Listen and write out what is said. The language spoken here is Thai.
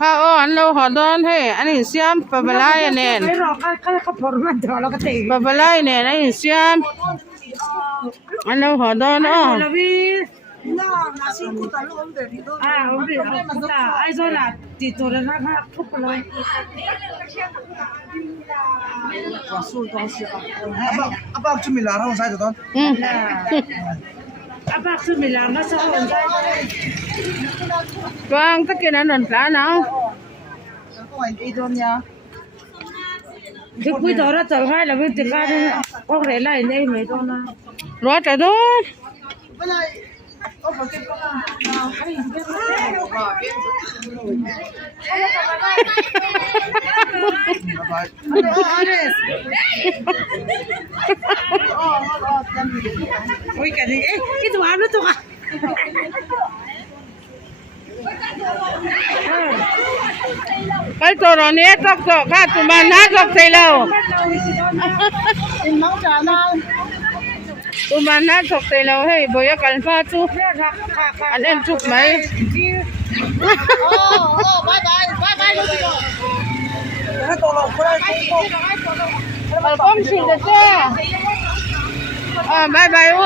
ข้าวอันเราหอดอนให้อันนี้เสียมปลาบลายอันนี้ไม่รอเขาพอมันเถอะเราก็ตีปลาบลายเนี่ยอันนี้เสียมอันเราหอดอนแล้วพี่我们爱说了，地做的那个不不来。我收东西啊，阿爸去米兰了，我晒着东。阿爸去米兰，那时候我在。กวางตะกี้นั้นนนปลาเนาะ就回头了，走开了，我这个我回来那没多呢。รอแต่ดู我感觉哎，你怎么还没走啊？ไปตัวเราเนี้ยตกตกข้าตุมันน่าตกใส่เราตุมันน่าตกใส่เราให้บอยกันฟ้าจุอันนั้นจุกไหม拜拜，拜拜，刘总。太多了，回来我恭喜的姐拜拜我